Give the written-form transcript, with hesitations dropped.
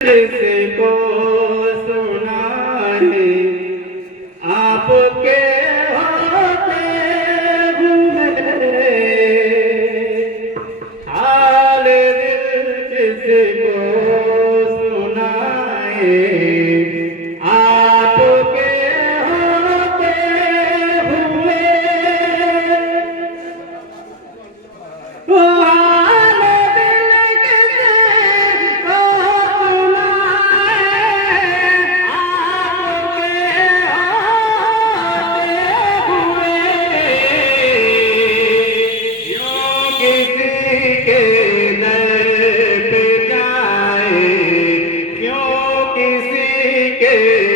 किसको सुनाए आपके होते हुए हाल दिल किसको सुनाए आपके होते हुए के